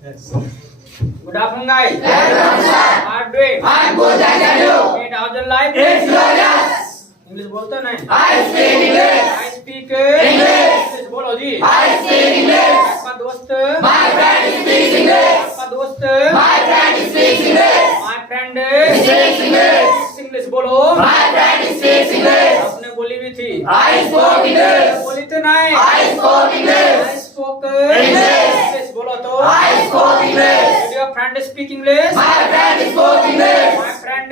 Good afternoon, guys. How are you doing? I'm good, thank you. Great. How's your life? It's glorious. English बोलते नहीं? I speak English. I speak English. English बोलो जी. I speak English. आपका दोस्त? My friend speaks English. आपका दोस्त? My friend speaks English. My friend Speaks English. English बोलो. My friend speaks English. आपने बोली भी थी. I spoke English. बोली तो नहीं? I spoke I English. spoke English. English बोलो तो. I spoke English. Did your friend speak English? My friend spoke English. My friend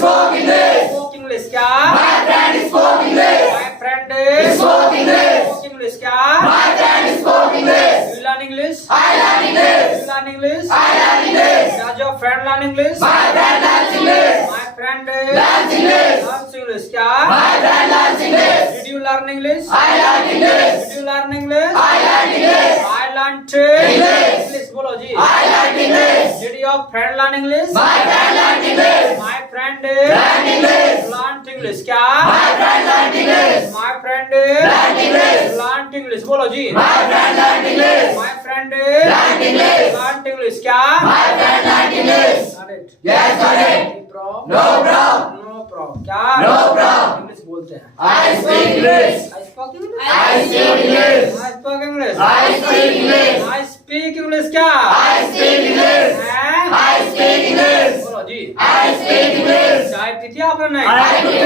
Spoke English. spoke English क्या? My friend spoke English. My friend Spoke English. spoke English क्या? My friend spoke English. You learn English? I learn English. You learn English? I learn English. Does your friend learn English? My friend learns English. My friend Learns English. learns English क्या? My friend learns English. Did you learn English? I learn English. Did you learn English? I learn English. I learned English. English बोलो जी. I learn English. Did your friend learn English? My friend learned English. My friend Learn English. learned English क्या? My friend learned English. My friend Learn English. learned English बोलो जी. My friend learned English. My friend Learn English. learned English क्या? My friend learned English. Got it. Yes, got it. Problem? No problem. No problem. क्या? No problem. English बोलते हैं. I speak English. I spoke English. I speak English. I spoke English. I speak English. I speak English क्या? I speak English. हैं? I speak English. बोलो जी. I speak English. चाय P थी आपने नहीं? I took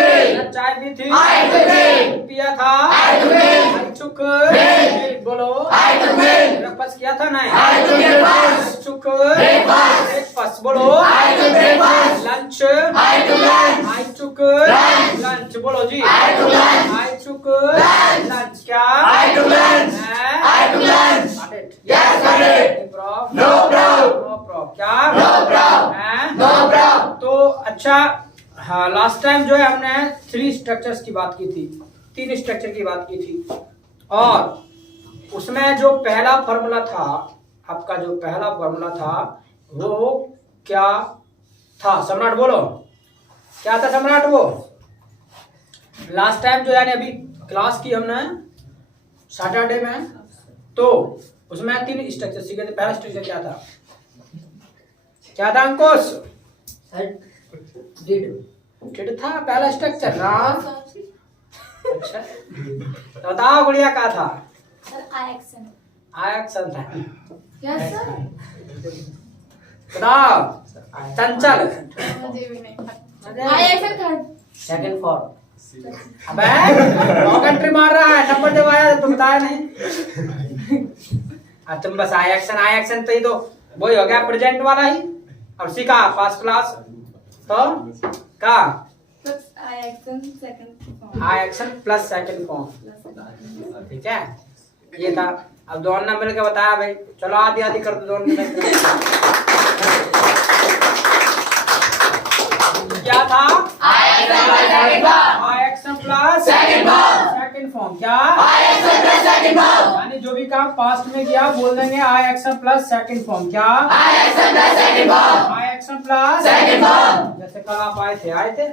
चाय पी थी? I took it. पिया था? I took it. I took Milk. बोलो. I took it. ब्रेकफास्ट किया था नहीं? I took breakfast. I took Breakfast. breakfast बोलो. I took breakfast. Lunch. I took lunch. I took Lunch. lunch बोलो जी. I took lunch. I took Lunch. lunch क्या? I took lunch. हैं? I took lunch. Got it. Yes, got it. No problem. No problem. No problem क्या? No problem. हैं? No problem. तो अच्छा हाँ last time जो है हमने 3 स्ट्रक्चर्स की बात की थी, 3 स्ट्रक्चर की बात की थी और उसमें जो पहला फॉर्मूला था, आपका जो पहला फॉर्मूला था वो क्या था? सम्राट बोलो क्या था सम्राट? वो लास्ट टाइम जो यानी अभी क्लास की हमने सैटरडे में, तो उसमें 3 स्ट्रक्चर सीखे थे. पहला स्ट्रक्चर क्या था? क्या था अंकुश? डिड था पहला स्ट्रक्चर ना? अच्छा तो बताओ गुड़िया क्या था? एक्शन था. बताओ चंचल. Second form. अबे लॉन्ग एंट्री मार रहा है, नंबर जब आया तो बताया नहीं. अब तुम बस आई एक्शन तो ही तो वही हो गया प्रेजेंट वाला ही. अब सीखा फर्स्ट क्लास तो का आई एक्शन प्लस सेकंड फॉर्म. ठीक है ये था. अब दोनों ने मिलकर बताया भाई. चलो आधी आधी कर दो दोनों ने. क्या था? I accept the second form. I action plus Second form. Second form क्या? I accept the second form. यानी जो भी काम पास्ट में किया बोल देंगे आई एक्शन प्लस सेकंड फॉर्म क्या? I accept the second form. I action plus Second form. जैसे कल आप आए थे I did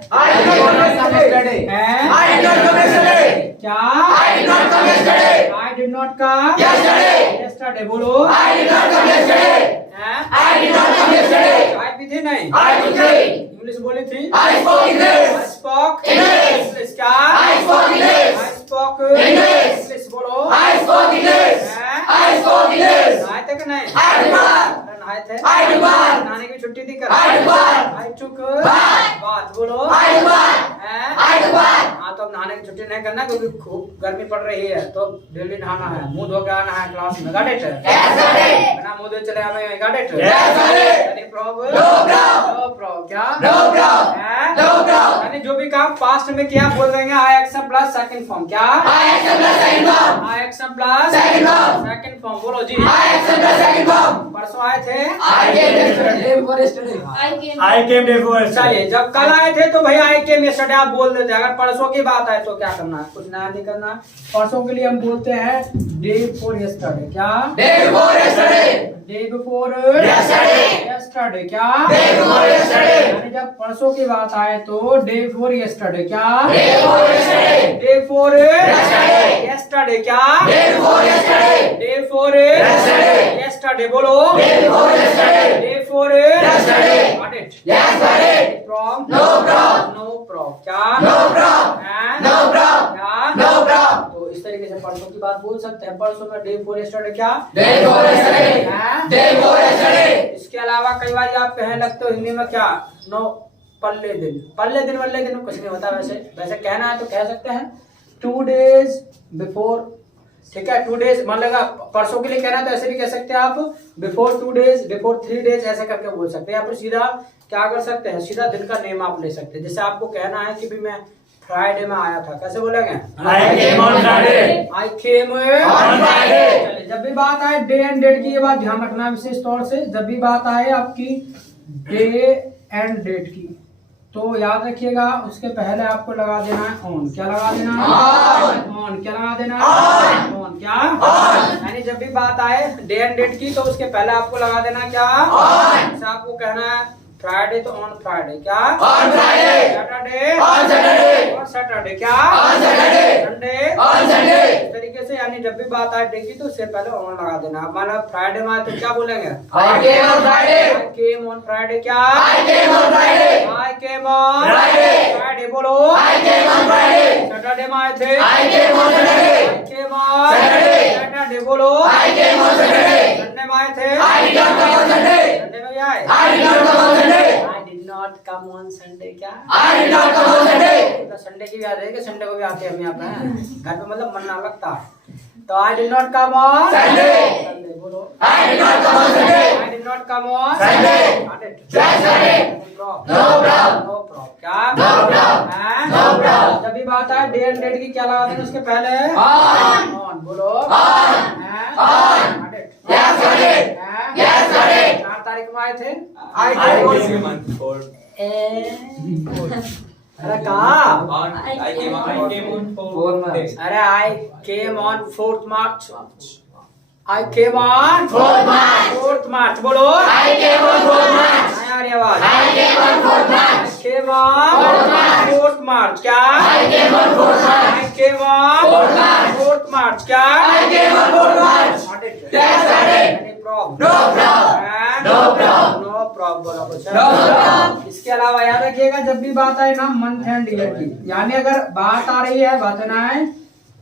not come yesterday. हैं? I did not come yesterday. क्या? I did not come yesterday. I did not come Yesterday. Yesterday बोलो. I did not come yesterday. हैं? I did not come yesterday. चाय P थी नहीं? I took it. English बोली थी? I spoke I English. spoke English. English क्या? I spoke English. I spoke English. English बोलो. I spoke English. हैं? I spoke English. नहाए थे कि नहीं? I took bath. नहाए थे? I took bath. नहाने की छुट्टी थी कर? I took bath. I took Bath. बात बोलो. I took bath. हैं? I took bath. हाँ तो अब नहाने की छुट्टी नहीं करना क्योंकि खूब गर्मी पड़ रही है तो डेली नहाना है. मुंह धो के आना है क्लास में. Got it? Yes, got it. बिना मुंह धोए चले आवे. Got it? Yes, got it. Any problem? No problem. No problem क्या? No problem. हैं? No problem. यानी जो भी काम पास्ट में किया बोल देंगे आई एक्शन प्लस सेकंड फॉर्म क्या? I accept the second form. I action plus Second form. Second form बोलो जी. I accept the second form. परसों आए थे? I came yesterday. I came before. चलिए जब कल आए थे तो भाई आई केम यस्टरडे आप बोल देते. अगर परसों की बात है तो क्या करना है? कुछ नया नहीं करना. परसों के लिए हम बोलते हैं डे बिफोर यस्टरडे क्या? Day before yesterday. Day before Yesterday. Yesterday क्या? Day before yesterday. यानी जब परसों की बात आए तो डे बिफोर यस्टरडे क्या? Day before yesterday. Day before Yesterday. Yesterday क्या? Day before yesterday. Day before Yesterday. Yesterday बोलो. Day before also day for yesterday क्या? Day before yesterday. हैं? Day before yesterday. इसके अलावा कई बार आप कहने लगते हो हिंदी में क्या? नो पल्ले दिन वल्ले दिन कुछ नहीं होता। वैसे कहना है तो कह सकते हैं 2 days बिफोर, ठीक है। 2 days मान लेगा परसों के लिए कहना है तो ऐसे भी कह सकते हैं आप बिफोर 2 days, बिफोर 3 days, ऐसे करके बोल सकते हैं। या फिर सीधा क्या कर सकते हैं, सीधा दिन का नेम आप ले सकते हैं। जैसे आपको कहना है कि भी मैं फ्राइडे में आया था, कैसे बोलेंगे? I came on Friday. I came On Friday. जब भी बात आए डे एंड डेट की, ये बात ध्यान रखना विशेष तौर से। जब भी बात आए आपकी डे एंड डेट की तो याद रखिएगा उसके पहले आपको लगा देना है ऑन। क्या लगा देना है? ऑन। क्या लगा देना है? ऑन। क्या? यानी जब भी बात आए डे एंड डेट की तो उसके पहले आपको लगा देना क्या? जैसे आपको कहना है फ्राइडे तो ऑन फ्राइडे। क्या? On Friday. Saturday On Saturday. और सैटरडे। क्या? On Saturday. Sunday On Sunday. इस तरीके से, यानी जब भी बात आए डे की तो उससे पहले ऑन लगा देना। माना फ्राइडे में आए तो क्या बोलेंगे? I came on Friday. I came on Friday। क्या? I came on Friday. I came on Friday. Friday बोलो। I came on Friday. Saturday में आए थे। I came on Saturday. I came on Saturday. Saturday बोलो। I came on Saturday. Sunday में आए थे। I did not come on Sunday. Sunday में भी आए। I did not come on Sunday. I did not come on Sunday। क्या? I did not come on Sunday. मतलब Sunday की भी याद है कि संडे को भी आते हैं हम यहाँ पे घर पे, मतलब मन ना लगता है। तो I did not come on Sunday. Sunday बोलो। I did not come on Sunday. I did not come on Sunday. Got it? Yes, Sunday. No No problem. No problem. क्या? No problem. हैं? No problem. जब भी बात आए day and date की क्या लगा देंगे उसके पहले? On. ऑन बोलो। On. हैं? On. Got it? Yes, Sunday. हैं? Yes, Sunday. 4 तारीख में आए थे। I came on 4. अरे कहाँ? I came on 4 months. अरे I came on 4th March. I came on 4th March. 4th March बोलो। I came on 4th March. नहीं आ रही आवाज। I came on 4th March. I came on 4th March. 4th March। क्या? I came on 4th March. I came on 4th March. 4th March। क्या? I came on 4th March. Got it? Yes, Sunday. Any problem? No problem. हैं? No problem. No problem बोला कुछ। No problem. इसके अलावा याद रखिएगा जब भी बात आए ना मंथ एंड ईयर की, यानी अगर बात आ रही है बताना है,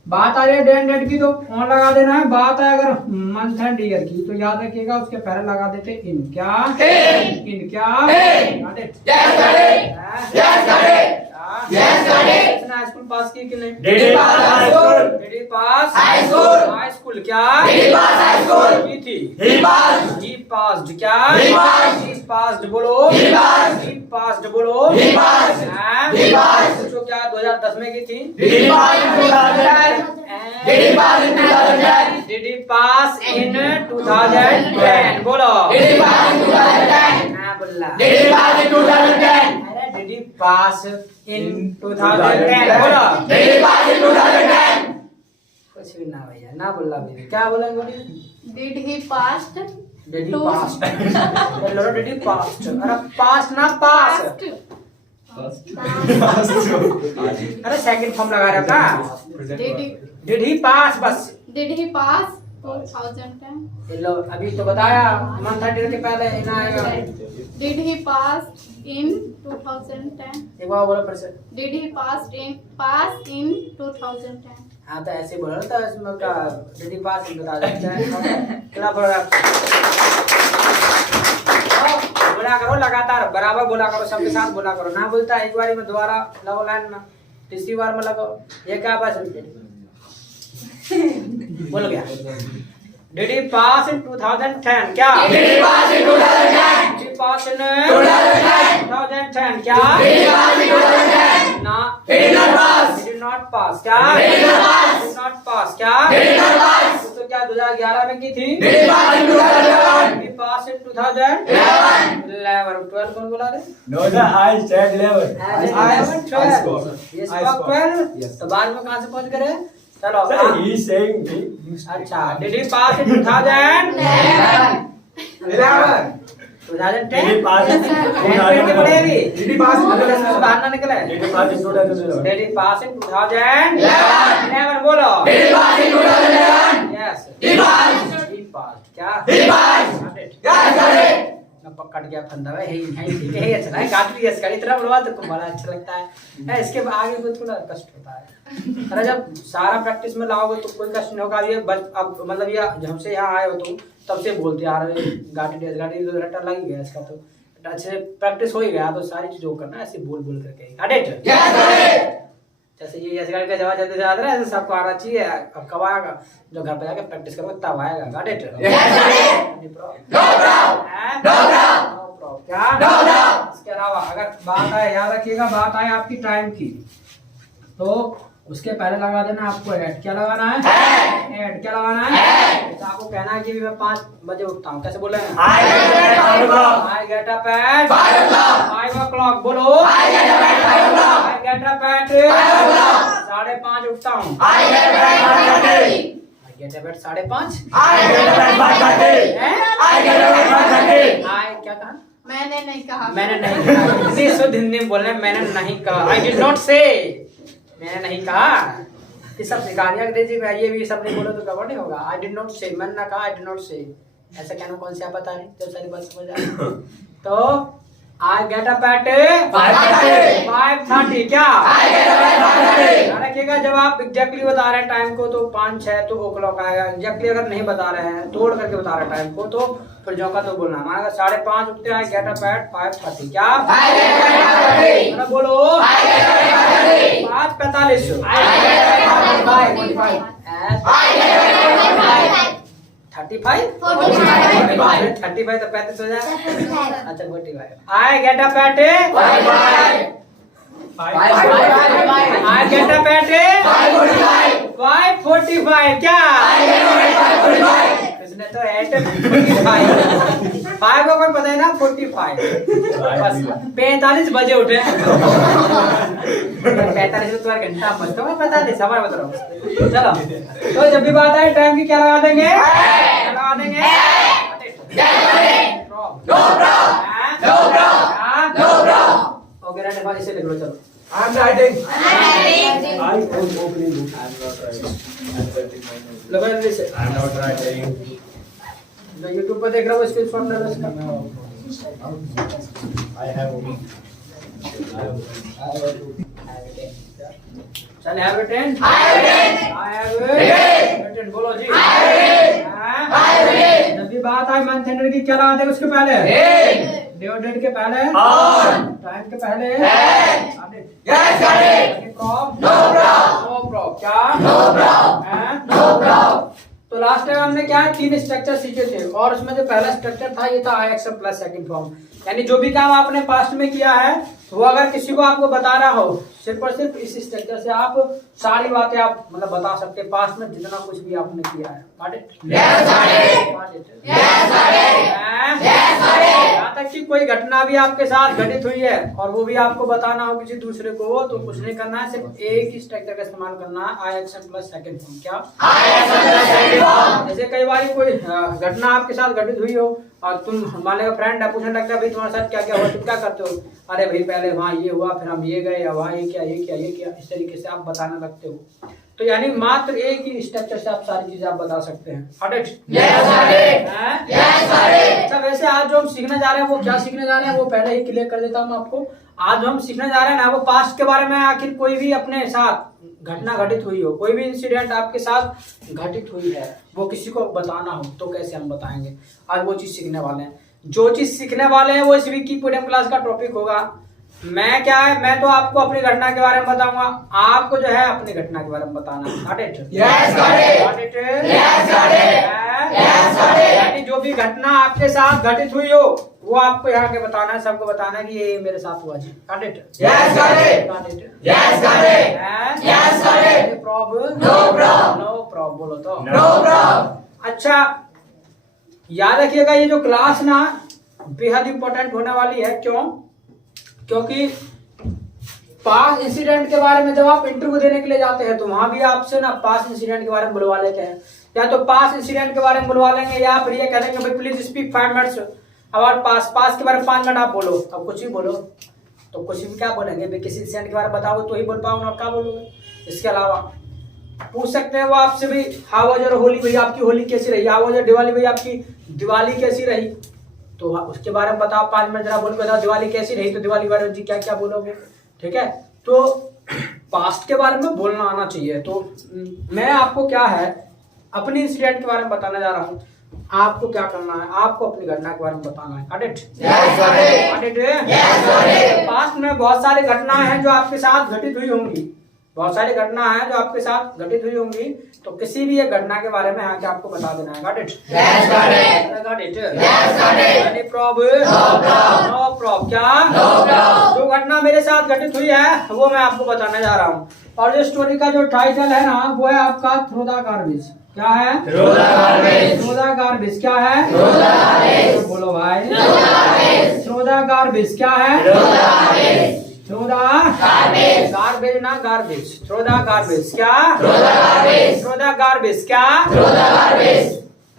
बात आ रही है डे एंड डेट की तो ऑन लगा देना है। बात है अगर मंथ एंड ईयर की तो याद रखिएगा उसके पहले लगा देते इन। क्या? इन। क्या? In. Got it? Yes, Sunday. हैं? Yes, Sunday. क्या? Yes, Sunday. इसने हाई स्कूल पास की कि नहीं? Did he pass high school? Did he pass High school. High school. क्या? Did he pass high school? की थी। He passed. He passed। क्या? He passed. He passed बोलो। He passed. He passed बोलो। He passed. हैं? He passed. पूछो क्या 2010 में की थी? Did he pass in 2010? Did he pass in 2010? Did he pass in 2010 बोलो। Did he pass in 2010? हाँ बोला। Did he pass in 2010? अरे did he pass in 2010 बोलो। Did he pass in 2010? कुछ भी ना भैया, ना बोला भैया। क्या बोला बोली? Did he passed? Did he To- pass? बोलो did he pass? अरे pass ना pass। अरे सेकंड फॉर्म लगा रहा था। Did he pass बस। Did he pass 2010? ये लो अभी तो बताया मंथ एंड के पहले इन आएगा। Did he pass in 2010? एक बार बोलो फिर से। Did he pass in 2010? हाँ तो ऐसे बोला था इसमें का did he pass बता देते हैं। कितना बोला? बोला करो लगातार, बराबर बोला करो, सबके साथ बोला करो। ना बोलता एक बार में दोबारा लगो लाइन में, तीसरी बार में लगो। ये क्या बस बोल गया। Did he pass in 2010? क्या? Did he pass in 2010? Did he pass in 2010? 2010? क्या? Did he pass in 2010? ना। He did not pass. He did not pass. क्या? He did not pass. He did not pass. क्या? He did not pass. तो क्या 2011 में की थी? Did he pass in 2011? Did he pass in 2011? 12 कौन बोला रे? No, sir, I said 11. I score. ये I स्कोर score. 12 तो बाद में कहाँ से पहुँच गए? चलो Sir, हाँ। he is saying अच्छा did he pass in 2011? 2010? Did he pass in 10 पढ़े अभी? Did he pass in 2011 बाहर ना निकले? Did he pass in 2011? Did he pass in 2011 बोलो? Did he pass in 2011? Yes. He passed. He passed. क्या? He passed. Got it. Yes, Sunday. अब cut गया फंदा है ठीक है अच्छा है काट लिया इसका इतना बड़ा तो बड़ा अच्छा लगता है इसके आगे को थोड़ा कष्ट होता है। अरे जब सारा प्रैक्टिस में लाओगे तो कोई कष्ट नहीं होगा। ये अब मतलब ये जब से यहाँ आए हो तुम तब से बोलते आ रहे गाड़ी तो रट्टा लग ही गया इसका तो अच्छे प्रैक्टिस हो ही गया तो सारी चीजों को करना ऐसे बोल बोल करके जैसे ये यस गाड़ी का जवाब जल्दी से आता है ऐसे सबको आना चाहिए। अब कब आएगा जो घर पे जाके प्रैक्टिस करोगे तब आएगा गॉट इट क्या। इसके अलावा अगर बात आए याद रखिएगा बात आए आपकी टाइम की तो उसके पहले लगा देना आपको ऐड क्या लगाना है ऐड क्या लगाना है तो आपको कहना है कि मैं 5 बजे उठता हूँ कैसे बोलेंगे I get up at 5 o'clock बोलो आई गेट अप एट 5:30 उठता हूँ आई गेट अप एट 5:30 आई क्या कहा मैंने नहीं कहा हिंदी शुद्ध हिंदी में बोलना मैंने नहीं कहा आई डिड नॉट से मैंने नहीं कहा ये सब सिखा दिया अंग्रेजी में ये भी सब नहीं बोलो तो गड़बड़ नहीं होगा। आई डिड नॉट से मैंने ना कहा आई डिड नॉट से ऐसा कहना कौन से आप बता रहे जब सारी बात समझ आए तो आई गेट अप एट 5:30 क्या रखिएगा। जब आप एग्जैक्टली बता रहे हैं टाइम को तो 5 6 तो o'clock आएगा। एग्जैक्टली अगर नहीं बता रहे हैं तोड़ करके बता रहे हैं टाइम को तो फिर जौका तो बोलना हमारा 5:30 उठते हैं गेट अप एट 5:30 क्या बोलो 5:45 35 तो 35 हो जाए अच्छा 45 I get up at I get up at 5:45 क्या इसने तो 5 को कोई पता है ना 45 बस 45 बजे उठे 45 तो तुम्हारा घंटा मत तो पता नहीं समय बता रहा हूँ। चलो तो जब भी बात आए टाइम की क्या लगा देंगे ओके राइट बात इसे लिख लो चलो I am writing. I am opening book. I am not writing. I am writing my notes. लगा इसे I am not writing. जो YouTube पर देख रहा हूँ इसके फॉर्म ले लो इसका I have opened. चल have written I have written बोलो जी जब भी बात आए मंथ एंड की क्या लगा देंगे उसके पहले डे और डेट के पहले टाइम के पहले तो लास्ट टाइम हमने क्या 3 स्ट्रक्चर सीखे थे और उसमें जो पहला स्ट्रक्चर था ये था आई एक्शन प्लस सेकंड फॉर्म। यानी जो भी काम आपने पास्ट में किया है वो अगर किसी को आपको बताना हो सिर्फ और सिर्फ इस स्ट्रक्चर से आप सारी बातें आप मतलब बता सकते हैं पास्ट में जितना कुछ भी आपने किया है। यहाँ तक कि कोई घटना भी आपके साथ घटित हुई है और वो भी आपको बताना हो किसी दूसरे को तो कुछ नहीं करना है सिर्फ एक ही स्ट्रक्चर का इस्तेमाल करना है आई एक्शन प्लस सेकंड फॉर्म क्या जैसे कई बार कोई घटना आपके साथ घटित हुई हो और तुम मान लो फ्रेंड है पूछने लगता है भाई तुम्हारे साथ क्या क्या हुआ तुम क्या करते हो अरे भाई पहले वहाँ ये हुआ फिर हम ये गए वहाँ ये किया इस तरीके से आप बताने लगते हो। तो यानी मात्र एक ही स्ट्रक्चर से आप सारी चीजें आप बता सकते हैं। अच्छा वैसे आज जो हम सीखने जा रहे हैं वो क्या सीखने जा रहे हैं वो पहले ही क्लियर कर देता हूँ आपको। आज जो हम सीखने जा रहे हैं ना वो पास्ट के बारे में आखिर कोई भी अपने साथ घटना घटित हुई हो कोई भी इंसिडेंट आपके साथ घटित हुई है वो किसी को बताना हो तो कैसे हम बताएंगे। आज वो चीज सीखने वाले हैं। जो चीज सीखने वाले हैं वो इस वीक की पीडीएम क्लास का टॉपिक होगा। मैं क्या है मैं तो आपको अपनी घटना के बारे में बताऊंगा आपको जो है अपनी घटना के बारे में बताना यानी जो भी घटना आपके साथ घटित हुई हो वो आपको यहाँ के बताना है सबको बताना है कि ये मेरे साथ हुआ जी। नो प्रॉब्लम बोलो तो अच्छा याद रखिएगा ये जो क्लास ना बेहद इंपॉर्टेंट होने वाली है। क्योंकि पास इंसिडेंट के बारे में जब आप इंटरव्यू देने के लिए जाते हैं तो वहां भी आपसे ना पास इंसिडेंट के बारे में बुलवा लेते हैं या तो पास इंसिडेंट के बारे में बुलवा लेंगे या फिर ये कह देंगे भाई प्लीज स्पीक 5 मिनट्स अबाउट पास के बारे में 5 मिनट आप बोलो। अब कुछ भी बोलो तो कुछ भी क्या बोलेंगे भाई किसी इंसिडेंट के बारे में बताओ तो ही बोल पाओगे और क्या बोलोगे। इसके अलावा पूछ सकते हैं वो आपसे भी हाउ वाज योर होली भाई आपकी होली कैसी रही हाउ वाज योर दिवाली भाई आपकी दिवाली कैसी रही तो उसके बारे में बताओ 5 मिनट जरा बोल के बताओ, दिवाली कैसी रही, तो दिवाली के बारे में जी क्या क्या बोलोगे, ठीक है। तो पास्ट के बारे में बोलना आना चाहिए। तो मैं आपको क्या है अपनी इंसिडेंट के बारे में बताने जा रहा हूँ। आपको क्या करना है, आपको अपनी घटना के बारे में बताना है। Got it? पास्ट में बहुत सारी घटनाएं हैं जो आपके साथ घटित हुई होंगी, बहुत सारी घटना है जो आपके साथ घटित हुई होंगी। तो किसी भी एक घटना के बारे में आके आपको बता देना है। Got it? Got it? Any problem? No problem। क्या? जो घटना मेरे साथ घटित हुई है वो मैं आपको बताने जा रहा हूँ। और जो स्टोरी का जो टाइटल है ना वो है आपका थ्रो द गार्बेज। क्या है? Throw the garbage. क्या है? बोलो भाई। Throw the garbage. क्या है? थ्रो द गार्बेज ना गार्बेज। Throw the garbage. क्या? Throw the garbage. क्या?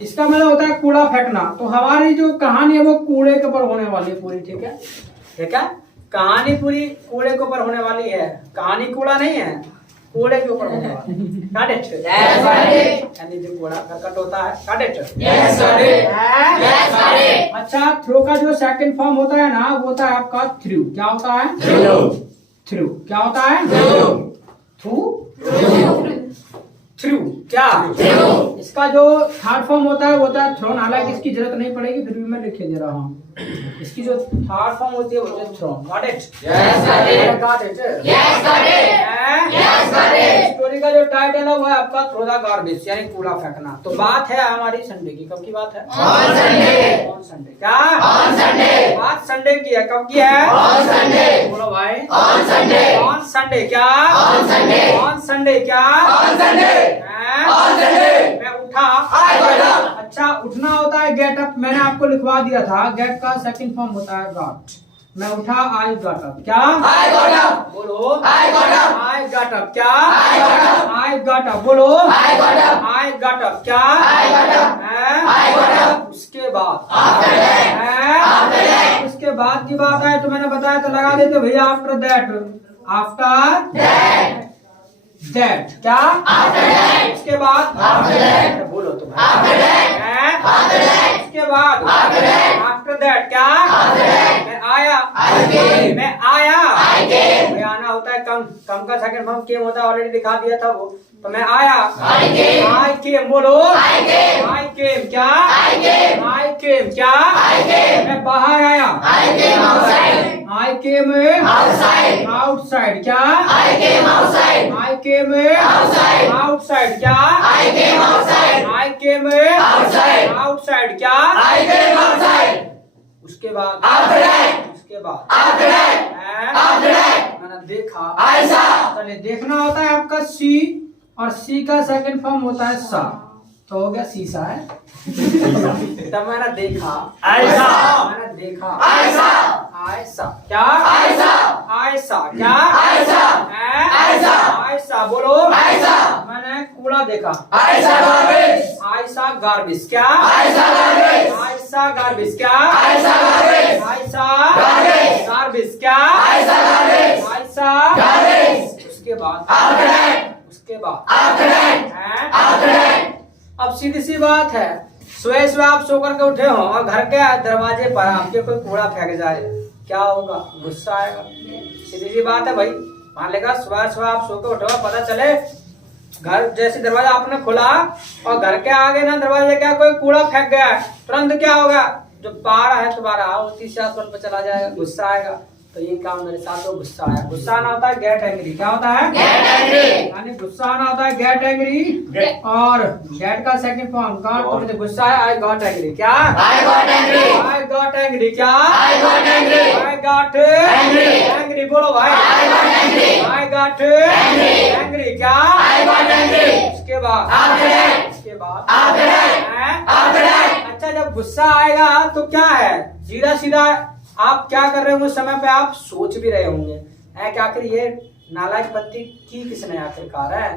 इसका मतलब होता है कूड़ा फेंकना। तो हमारी जो कहानी है वो कूड़े के ऊपर होने वाली है पूरी, ठीक है, ठीक है। कहानी पूरी कूड़े के ऊपर होने वाली है। कहानी कूड़ा नहीं है, कूड़े के ऊपर होने वाली है। यानी जो कूड़ा करकट होता है। अच्छा, थ्रो का जो सेकंड फॉर्म होता है ना वो होता है आपका थ्रू। क्या होता है? थ्रू। क्या होता है? थ्रू। क्या? इसका जो थर्ड फॉर्म होता है वो होता है थ्रोन। हालांकि इसकी जरूरत नहीं पड़ेगी फिर भी मैं लिखे दे रहा हूँ। इसकी जो थर्ड फॉर्म होती है वो होती है थ्रोन। Got it? स्टोरी का जो टाइटल है वो है आपका थ्रो द गार्बेज यानी कूड़ा फेंकना। तो बात है हमारी संडे की। कब की बात है? On Sunday. क्या? बात संडे की है। कब की है? बोलो भाई। On Sunday. क्या? On Sunday. क्या? मैं उठा। अच्छा, उठना होता है गेट अप। मैंने आपको लिखवा दिया था। गेट का सेकंड फॉर्म होता है गॉट। मैं उठा, आई गॉट अप। क्या? बोलो। I got up. क्या? I got up. बोलो। I got up. क्या? उसके बाद उसके बाद की बात है तो मैंने बताया तो लगा देते भैया आफ्टर दैट। After that. क्या? उसके बाद बोलो तुम। उसके बाद आफ्टर दैट। क्या? मैं आया। मैं आया। मैं आना होता है कम। कम का सेकंड फॉर्म केम होता है, ऑलरेडी दिखा दिया था वो। तो मैं आया। आई केम। बोलो। आई केम। क्या? आई केम। क्या? मैं बाहर आया। आई केम आउटसाइड। क्या? आई केम आउटसाइड। क्या? आई केम आउटसाइड। क्या? उसके बाद मैंने देखा। चलिए, देखना होता है आपका सी और सी का सेकंड फॉर्म होता है सा। तो हो गया सीसा है। तब मैंने देखा। मैंने देखा। ऐसा। क्या? ऐसा। क्या? ऐसा। बोलो। मैंने कूड़ा देखा। ऐसा गार्बेज। क्या? ऐसा गार्बेज। क्या? ऐसा गार्बेज। क्या? ऐसा। उसके बाद अब सीधी सी बात है, सुबह सुबह आप सोकर के उठे हो और घर के दरवाजे पर आपके कोई कूड़ा फेंक जाए, क्या होगा? गुस्सा आएगा। सीधी सी बात है भाई। मान लेगा सुबह सुबह आप सो के उठे हो, पता चले घर जैसे दरवाजा आपने खोला और घर के आगे ना दरवाजे क्या कोई कूड़ा फेंक गया है, तुरंत क्या होगा? जो पारा है तुम्हारा वो तीसरा स्तर पर चला जाएगा, गुस्सा आएगा। तो ये काम मेरे साथ हो, गुस्सा आया। गुस्सा आना होता है गेट एंग्री। क्या होता है? Get angry. यानी गुस्सा आना होता है गेट एंग्री। और गेट का सेकंड फॉर्म का तो मुझे गुस्सा है, आई गॉट एंग्री। क्या? I got angry. क्या? I got angry. बोलो भाई। I got angry. क्या? उसके बाद अच्छा, जब गुस्सा आएगा तो क्या है, सीधा सीधा आप क्या कर रहे होंगे उस समय पे? आप सोच भी रहे होंगे कि आखिर ये नालायक बत्ती की किसने आखिरकार है,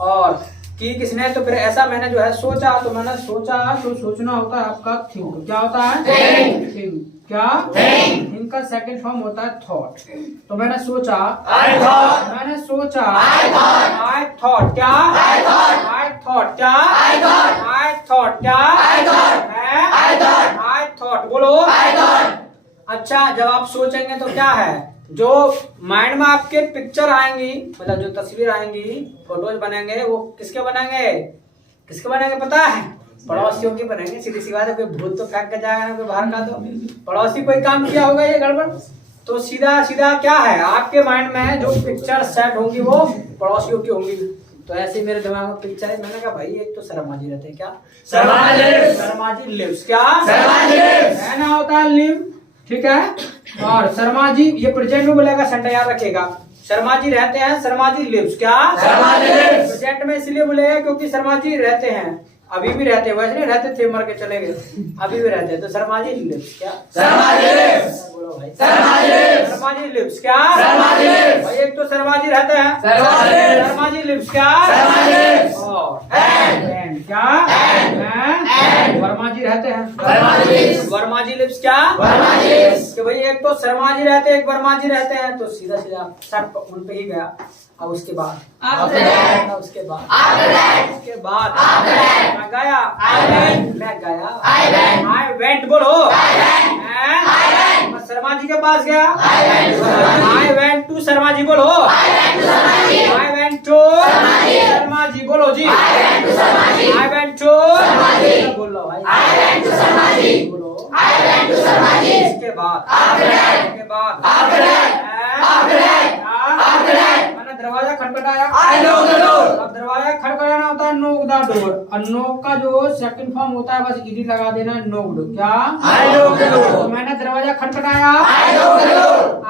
और की किसने? तो फिर ऐसा मैंने जो है सोचा। तो मैंने सोचा, तो सोचना होता है आपका थिंक। क्या होता है? थिंक। क्या? थिंक का सेकंड फॉर्म होता है थॉट। तो मैंने सोचा। I thought. क्या? I thought. क्या? बोलो I thought. अच्छा, जब आप सोचेंगे तो क्या है, जो माइंड में आपके पिक्चर आएंगी, मतलब जो तस्वीर आएंगी, फोटोज बनेंगे, वो किसके बनेंगे पता है? पड़ोसियों के बनेंगे। सीधी सी बात है, कोई भूत तो फेंक के जाएगा ना कोई बाहर का, तो पड़ोसी कोई काम किया होगा ये गड़बड़। तो सीधा सीधा क्या है, आपके माइंड में जो पिक्चर सेट होंगी वो पड़ोसियों की होंगी। तो ऐसे ही मेरे दिमाग में पिक्चर है, मैंने कहा भाई एक तो शर्मा जी रहते हैं, क्या शर्मा जी लिव्स, क्या है ना, होता है लिव, ठीक है। और शर्मा जी ये प्रेजेंट में बोलेगा, संडे याद रखेगा, शर्मा जी रहते हैं, शर्मा जी लिव्स, क्या प्रेजेंट में इसलिए बोलेगा क्योंकि शर्मा जी रहते हैं, अभी भी रहते हैं, वैसे नहीं रहते थे मर के चले गए, अभी भी रहते हैं। तो शर्मा जी लिव्स, क्या बोलो भाई, शर्मा जी लिव्स, क्या भाई, एक तो शर्मा जी रहते हैं, शर्मा जी लिव्स, क्या और एंड क्या वर्मा जी रहते हैं, वर्मा जी लिव्स, क्या कि भाई एक तो शर्मा जी रहते हैं, एक वर्मा जी रहते हैं। तो सीधा सीधा सब उन पे ही गया। अब उसके बाद उसके बाद मैं गया, आई वेंट, बोलो मैं शर्मा जी के पास गया, I went to Sharma ji, बोलो I went to Sharma ji, बोलो जी आई वेंट टू, बोलो भाई, बोलो इसके बाद मैंने दरवाजा खटखटाया, अब दरवाजा खटखटाना होता है नोक द डोर, और नोक का जो सेकंड फॉर्म होता है बस ईडी लगा देना, नोक्ड, क्या तो मैंने दरवाजा खटखटाया,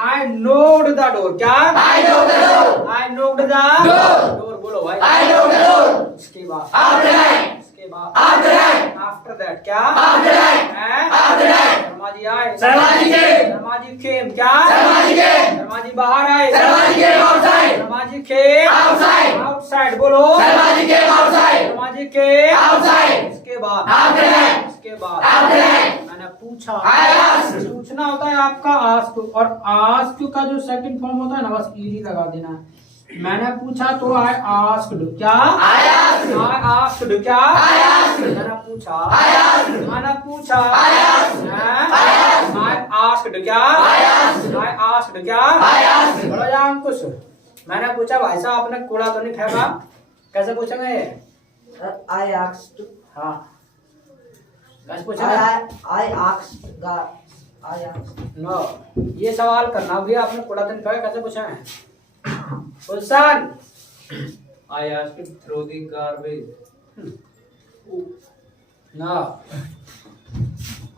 आई नोक्ड द डोर, क्या आई नोक्ड द डोर, बोलो भाई इसके बाद आफ्टर दैट, क्या शर्मा जी आए, शर्मा जी केम, क्या शर्मा जी बाहर आए, शर्मा जी केम आउटसाइड, बोलो शर्मा जी केम। इसके बाद मैंने पूछा, पूछना होता है आपका आस्क, और आस्क का जो सेकंड फॉर्म होता है ना बस ईडी लगा देना है। मैंने पूछा तो आई आस्क्ड, क्या आई आस्क्ड, क्या मैंने पूछा आई आस्क्ड, क्या आई आस्क्ड, क्या बड़ा जान कुछ। मैंने पूछा भाई साहब आपने कूड़ा तो नहीं फेंका, कैसे पूछेंगे ये? I asked. हाँ कैसे पूछेंगे? I asked. नो, ये सवाल करना भैया आपने कूड़ा तो नहीं फेंका, कैसे पूछेंगे? Ulsan, I asked to throw the garbage. no.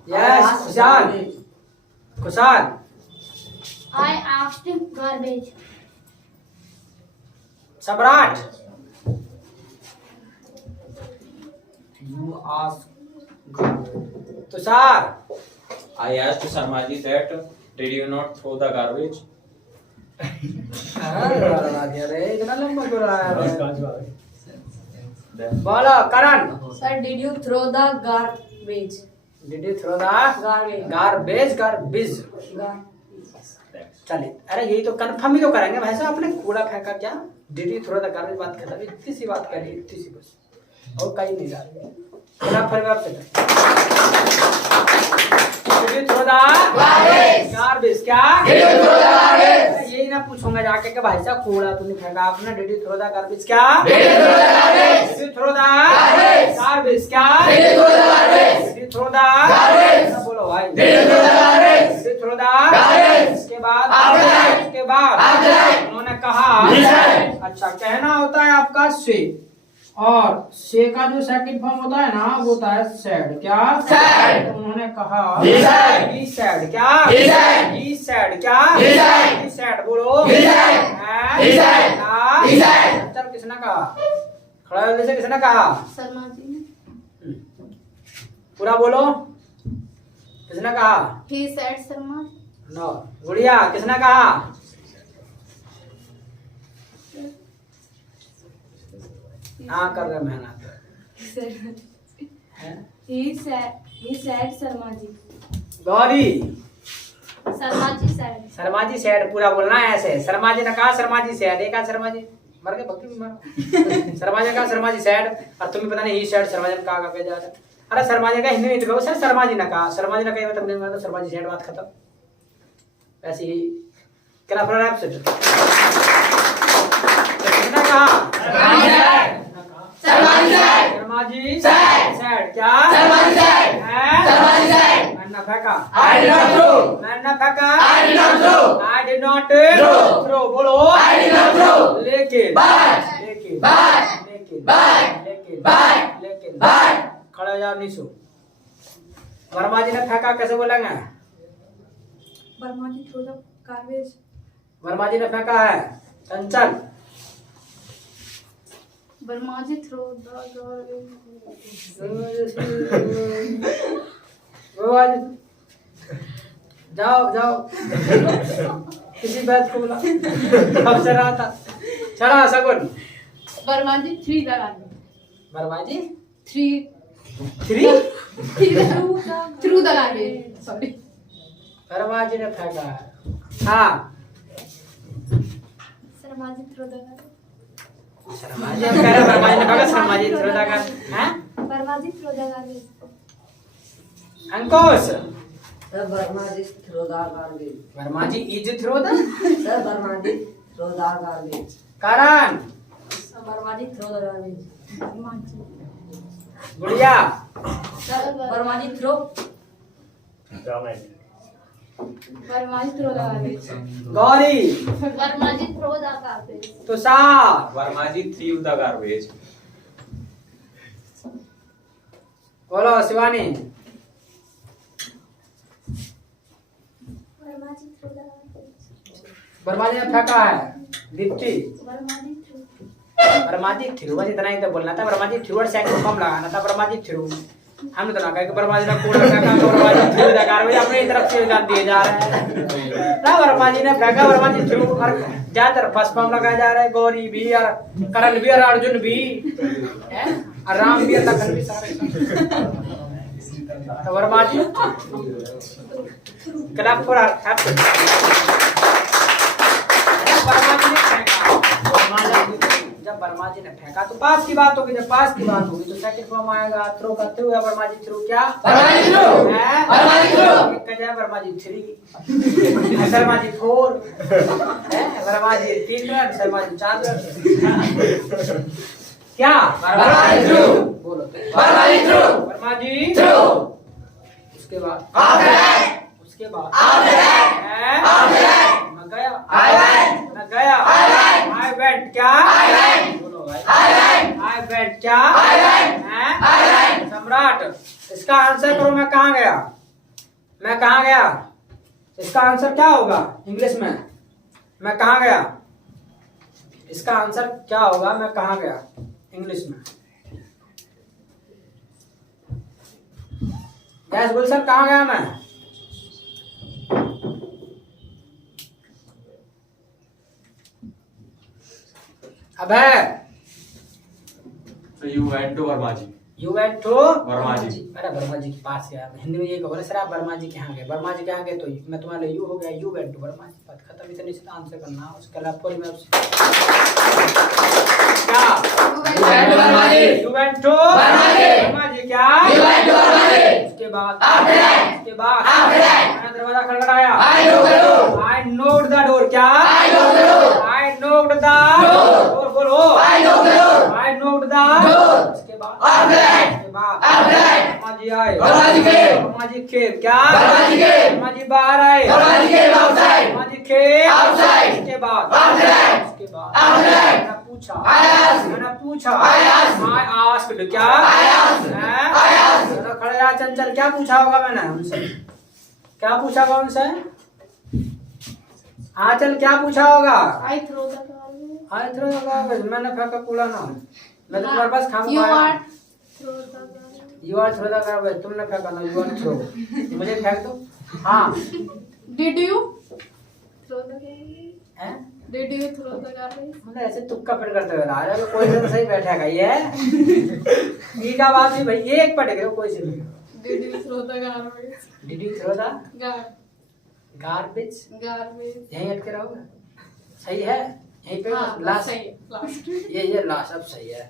Yes, Kushal. I asked garbage. Sabrat. You ask. Tushar. I asked Sharmaji that did you not throw the garbage? अरे इतना लंबा क्यों रहा है? बोलो करण। Sir, did you throw the garbage? Did you throw the garbage? चलिए, अरे यही तो कंफर्म ही तो करेंगे भाई साहब, आपने कूड़ा फेंका क्या? Did you throw the garbage? बात खत्म, इतनी सी बात करी, इतनी सी बस, और कहीं नहीं जा रही। फिर आप से Did you throw the garbage? क्या? यही ना पूछूंगा जाके कि भाई साहब कूड़ा तो नहीं फेंका आपने, Did you throw the garbage? क्या? Did you throw the garbage? क्या? Did you throw the garbage? बोलो भाई। Did you throw the garbage? इसके बाद उन्होंने कहा, अच्छा कहना होता है आपका से, और से का जो सेकंड फॉर्म होता है ना वो होता है सैड, क्या तो उन्होंने कहा ही सैड, क्या ही सैड, क्या ही सैड, बोलो चल किसने कहा, खड़ा होने से किसने कहा, शर्मा जी ने। पूरा बोलो किसने कहा, He said शर्मा। नो गुड़िया किसने कहा, हाँ कर रहे मेहनत। He said Sharma ji. Gauri Sharma ji said। Sharma ji said पूरा बोलना है ऐसे, शर्मा जी ने कहा शर्मा जी सैड, एक शर्मा जी मर गए, बकरी भी मर शर्मा जी ने कहा शर्मा जी सैड, और तुम्हें पता नहीं ही सैड शर्मा जी ने कहा जा रहा है। अरे शर्मा जी का हिंदी में लिखो सर, शर्मा जी ने कहा, शर्मा जी ने कही मतलब नहीं, शर्मा जी से बात खत्म। ऐसे ही क्या प्रोनाउंस से किसने कहा? शर्मा जी सैड क्या? मैंने फेंका, मैंने फेंका, I did not throw, बोलो, लेकिन खड़ा हो जाओ निशु। वर्मा जी ने फेंका कैसे बोलेंगे? Verma ji throw the garbage. Verma ji ने फेंका है। चंचल वर्मा जी थ्रो द जाओ जाओ किसी बात को बोला अब चला था चला Sagun. Verma ji three the garbage. Verma ji three through the garbage, sorry. Verma ji ने फेंका है। हाँ Sharma ji throw the garbage. Sharma ji, अब कह रहे वर्मा जी ने फेंका, Sharma ji throw the garbage. हैं? Verma ji throw the garbage. Ankush Sir, Verma ji throw the garbage. Verma ji is throw the. Sir, Verma ji throw the garbage. Karan Verma ji throw the garbage. Gudiya Verma ji throw. Verma ji throw the garbage. Gauri Verma ji throw the garbage. Tushar Verma ji through the garbage. बोलो Shivani Verma ji throw the garbage. Verma ji ने फेंका है। Deepti Verma ji throw. Verma ji through, बस इतना ही तो बोलना था। वर्मा जी थ्रू और सेकंड फॉर्म लगाना था। वर्मा जी थ्रू हमने तो ना कहा कि वर्मा जी ने कूड़ा फेंका तो Verma ji through the garbage अपनी तरफ से इल्जाम दिए जा रहे हैं ना। वर्मा जी ने फेंका, वर्मा जी थ्रू, और ज्यादातर फर्स्ट फॉर्म लगाए जा रहे हैं। गौरी भी और करण भी और अर्जुन भी हैं? और राम भी और लखन भी सारे। तो वर्मा जी क्लैप फॉर हैप्पी। जब वर्मा जी ने फेंका तो पास की बात होगी, जब पास की बात होगी तो सेकंड फॉर्म आएगा। थ्रो करते हुए वर्मा जी थ्रू क्या? एक का जाए वर्मा जी 3, शर्मा जी 4, वर्मा जी 3 रन, शर्मा जी 4 रन। क्या? बोलो वर्मा जी उसके बाद मैं गया I went क्या? बोलो भाई I went क्या? सम्राट इसका आंसर करो। मैं कहाँ गया? मैं कहाँ गया? इसका आंसर क्या होगा इंग्लिश में? मैं कहाँ गया? इसका आंसर क्या होगा? मैं कहाँ गया इंग्लिश में? यस गुलशन कहाँ गया मैं? अबे So you went to Verma ji. You went to Verma ji. अरे वर्मा जी के पास गया। हिंदी में ये कहो सर आप वर्मा जी के यहाँ गए, वर्मा जी के यहाँ गए तो मैं तुम्हारे यू हो गया, यू वेंट टू वर्मा जी। बात खत्म। इतने से आंसर करना उसके अलावा कोई मैं क्या? You went to Verma ji क्या? उसके बाद मैंने दरवाजा खड़खड़ाया। आई नोक्ड द डोर क्या? आई नोक्ड द डोर, बोलो आई नोक्ड द डोर। उसके बाद वर्मा जी आए, वर्मा जी खेल क्या? वर्मा जी बाहर आए, वर्मा जी खेल। उसके बाद मैंने पूछा आई आस्क्ड क्या? चलो खड़े रहा। चंचल क्या पूछा होगा मैंने उनसे? क्या पूछा होगा उनसे? आंचल क्या पूछा होगा? I throw the garbage. I throw the garbage. मैंने फेंका कूड़ा ना। मैं तो तुम्हारे पास खाम You खाया। are throw the garbage. You are throw the garbage. तुमने फेंका ना, यू आर थ्रो। मुझे फेंक दो। हाँ Did you throw the garbage? हैं? Did you throw the garbage? मतलब ऐसे तुक्का फिर करते हुए रहा है। कोई तो सही बैठेगा ये क्या बात हुई भाई? ये एक पढ़ गए कोई से भी। Did you throw the garbage? Did you throw the Garbage. Garbage? यहीं अटके रहोगे? सही है यहीं पे हाँ, लास्ट। सही है, last. ये लास्ट अब सही है।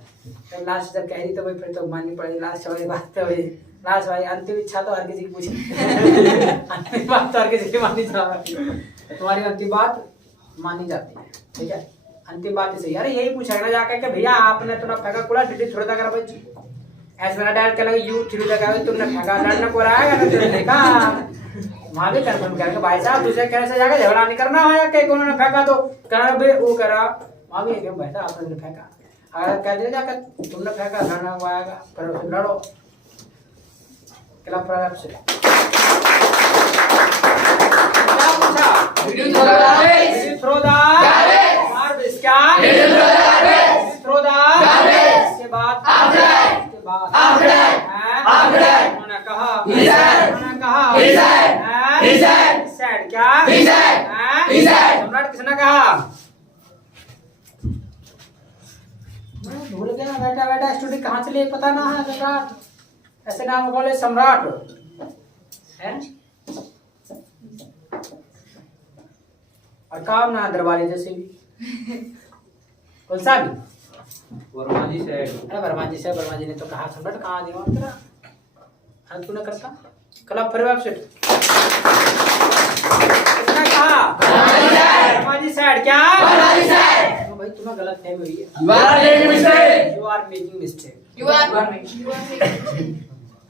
तो लास्ट जब कह दी तो भाई फिर तो माननी पड़ेगी। लास्ट वाली बात तो भाई राज भाई अंतिम इच्छा तो हर किसी की पूछी अंतिम बात तो हर किसी की मानी जाती है, तुम्हारी अंतिम बात मानी जाती है, ठीक है। अंतिम बात सही। अरे यही पूछा ना जाकर के भैया आपने तो ना फेंका कूड़ा डिडी थोड़ा सा करा भाई ऐसा ना डाल के लगे यू थ्रू लगा तुमने फेंका लड़ना को रहा ना तुमने देखा वहां भी कंफर्म करेंगे भाई साहब दूसरे कहने से जाकर झगड़ा नहीं करना है कि उन्होंने फेंका तो करा भाई वो करा वहां भी भाई साहब आपने फेंका अगर कह दिया जाकर तुमने फेंका लड़ना हुआ आएगा करो लड़ो क्लब प्रयास से क्या पूछा थ्रो द गार्बेज क्या थ्रो द इसके बाद उन्होंने कहा सैड क्या सम्राट किसने कहा भूल गया बेटा बेटा स्टूडेंट कहाँ से लिए पता ना है सम्राट ऐसे नाम बोले सम्राट है और काम ना दरबारी जैसे भी कौन सा भी वर्मा जी से वर्मा जी ने तो कहा सम्राट कहाँ दिमाग तेरा हंस तूने करता क्लब फिर वेबसाइट किसने कहा वर्मा जी साइड क्या तो भाई तुम्हें गलत फहमी हुई है यू आर मेकिंग मिस्टेक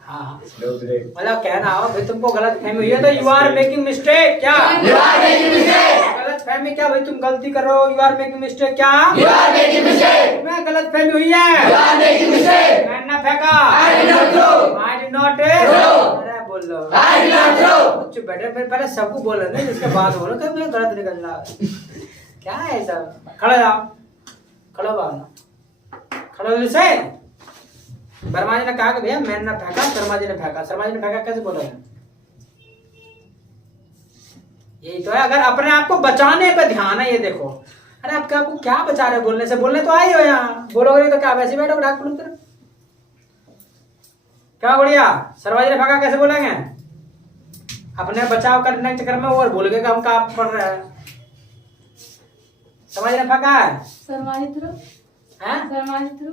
हाँ मतलब कहना हो भाई तुमको गलत फहमी हुई है तो यू आर मेकिंग मिस्टेक क्या गलत फहमी क्या भाई तुम गलती कर रहे हो यू आर मेकिंग मिस्टेक क्या तुम्हें गलत फहमी हुई है मैंने फेंका आई डिड नॉट अरे बोल लो चुप बैठे फिर पहले सबको बोल रहे जिसके बाद बोलो कि मैं गलत निकल रहा क्या है ऐसा खड़ा जाओ खड़ा से वर्मा जी ने कहा कि भैया मैंने ना फेंका शर्मा जी ने फेंका कैसे बोल रहे हैं यही तो है अगर अपने आप को बचाने पे ध्यान है ये देखो अरे आपको क्या बचा रहे बोलने से बोलने तो आई हो यहाँ बोलोगे तो क्या वैसे बैठो ढाक पुल क्या बढ़िया शर्मा जी ने फेंका कैसे बोलेंगे अपने बचाव करने के चक्कर में वो भूल गए कि हम क्या पढ़ रहे हैं शर्मा जी ने फेंका है सरमाजी थ्रू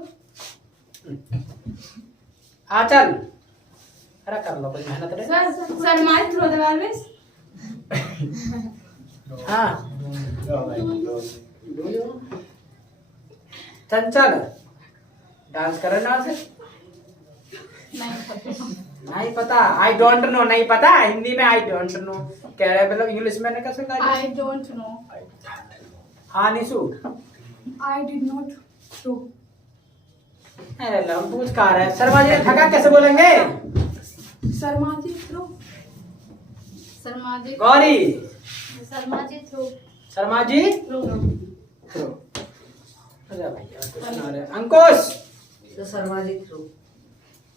हाँ चल अरे कर लो कुछ मेहनत रे सरमाजी थ्रू द गार्बेज हाँ चल डांस करे ना से नहीं पता आई डोंट नो नहीं पता हिंदी में आई डोंट नो कह रहे मतलब इंग्लिश में ने कैसे कहा आई डोंट नो हाँ Nishu I did not throw. अरे लम पूछ का रहा है शर्मा जी ने फेंका कैसे बोलेंगे Sarmaji throw. Sarmaji Gauri Sarmaji through Sharma ji through अरे भैया कुछ ना रहे अंकुश तो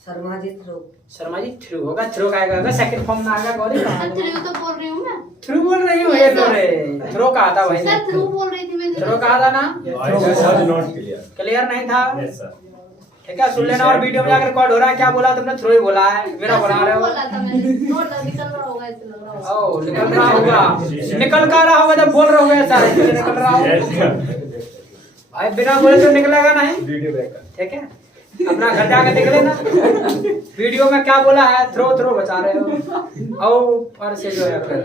शर्माजी थ्रू होगा थ्रू का आएगा सेकंड फॉर्म में आएगा गौरी सर थ्रू तो बोल रही हूँ मैं थ्रू बोल रही हूँ ये तो रे थ्रो कहा था भाई सर थ्रू बोल रही थी मैं थ्रो कहा था ना क्लियर नहीं था ठीक है सुन लेना और वीडियो में जाकर रिकॉर्ड हो रहा है क्या बोला तुमने थ्रो ही बोला है मेरा बना रहे हो बोला था मैंने नोट निकल रहा होगा ऐसे लग रहा होगा ओ निकल रहा होगा निकल का रहा होगा जब बोल रहे होगे ऐसा निकल रहा होगा भाई बिना बोले तो निकलेगा नहीं ठीक है अपना घर जाकर देख लेना वीडियो में क्या बोला है थ्रो बचा रहे हो और ऊपर से जो है फिर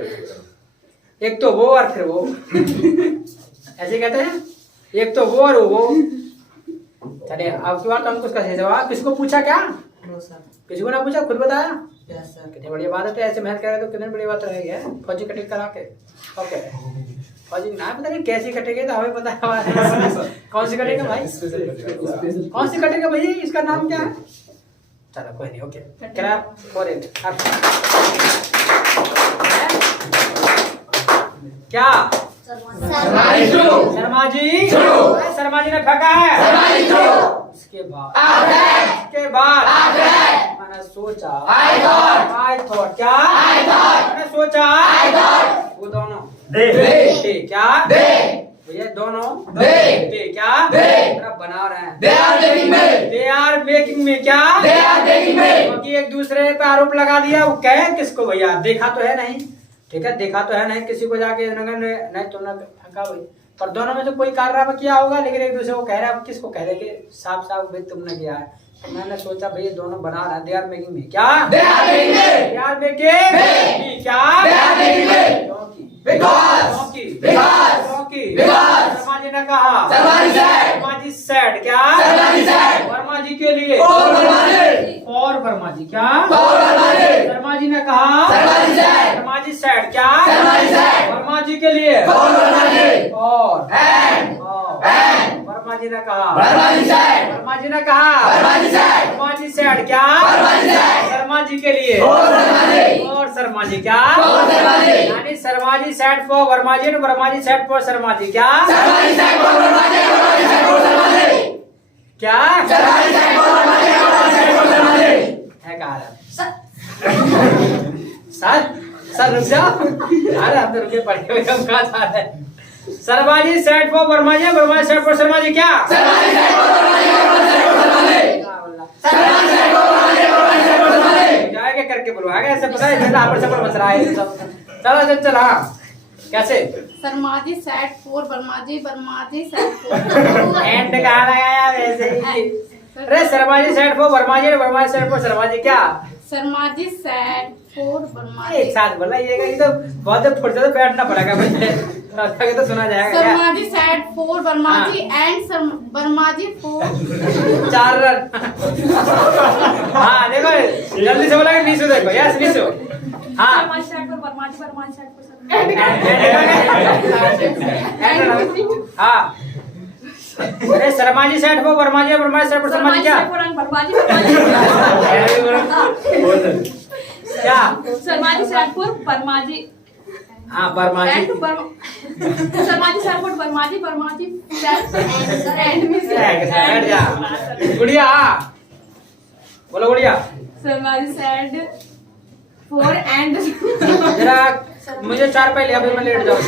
एक तो वो और फिर वो ऐसे कहते हैं एक तो वो और वो चलिए अब की बात हमको उसका सही जवाब किसको पूछा क्या नो सर किसी को ना पूछा खुद बताया यस सर कितनी बढ़िया बात है तो ऐसे मेहनत करे तो कितनी बड़ी बात रहेगी है फौजी कटिंग करा के ओके फौजी ना पता नहीं कैसी कटेगी तो हमें पता है कौन सी कटेगा भाई कौन सी कटेगा भाई इसका नाम क्या है चलो कोई नहीं ओके क्लैप फॉर इट क्या शर्मा जी ने फेंका है उसके बाद मैंने सोचा आई थॉट क्या मैंने सोचा वो दोनों क्या ये दोनों क्या बना रहे हैं दे आर मेकिंग में क्या क्योंकि एक दूसरे पे आरोप लगा दिया वो कहे किसको भैया देखा तो है नहीं ठीक है देखा तो है नहीं किसी को जाके नहीं तुमने फेंका भाई पर दोनों में से कोई कार्रवाई किया होगा लेकिन एक दूसरे को कह रहा है किसको कह रहे कि साफ भाई तुमने किया है तो मैंने सोचा भाई ये दोनों बना रहे हैं, दे आर मेकिंग मी। क्या They are making me. They are making me. क्या They are making me. क्योंकि Because. क्योंकि Because. क्योंकि Because. वर्मा जी ने कहा, Sarma ji said. Verma ji said क्या Sarma ji said. वर्मा जी के लिए For Verma ji. और वर्मा जी क्या For Verma ji. Verma ji ने कहा, Sarma ji said. Verma ji said क्या Sarma ji said. वर्मा जी के लिए For Verma ji. और And. वर्मा जी ने कहा, Verma ji said. Verma ji ने कहा, Verma ji said. Verma ji said क्या Verma ji said. शर्मा जी के लिए For Verma ji. और शर्मा जी क्या For Sarma ji. यानी शर्मा जी सेड फॉर वर्मा जी और वर्मा जी सेड फॉर शर्मा जी। क्या Sarma ji said for Verma ji. Verma ji said for Sarma ji. क्या Sarma ji said for Verma ji. Verma ji said for Sarma ji. है कहा sir sir रुक जाओ यार, हम तो रुके पड़े हुए, हम कहाँ जा रहे हैं। Sharma ji said for Verma ji, Verma ji said for Sharma ji. क्या Sarma ji said for Verma ji. Verma ji said for Sarma ji. Sarma ji said for Verma ji. Verma ji said for Sarma ji. जाएगा करके बोलो, आगे ऐसे पता है जैसे आपड़ सपड़ मच रहा है सब। चलो चल चल। हाँ कैसे Sharma ji set for Verma ji set for and कहाँ लगाया वैसे ही। अरे Sharma ji said for Verma ji, Verma ji said for Sharma ji. क्या शर्माजी सेट फॉर वर्माजी एक साथ बोला, ये तो बहुत देर फुर्सत से बैठना पड़ेगा मुझे, तब तो सुना जाएगा। क्या Sharma ji set for Varmaji and Varmaji for चार रन। हाँ देखो जल्दी से बोला कि नीसू देखो, यस नीसू। हाँ Sarma ji said for Verma ji. Verma ji said for Sarma ji. हाँ अरे Sharma ji set for Verma ji, Verma ji set for Sharma ji. क्या Verma ji क्या Sarma ji said for Verma ji. हाँ वर्मा जी Sarma ji said for Verma ji. Verma ji said and me बैठ जा गुड़िया। बोलो गुड़िया। Sarma ji said for and जरा मुझे 4 पहले, अभी मैं लेट जाऊँ।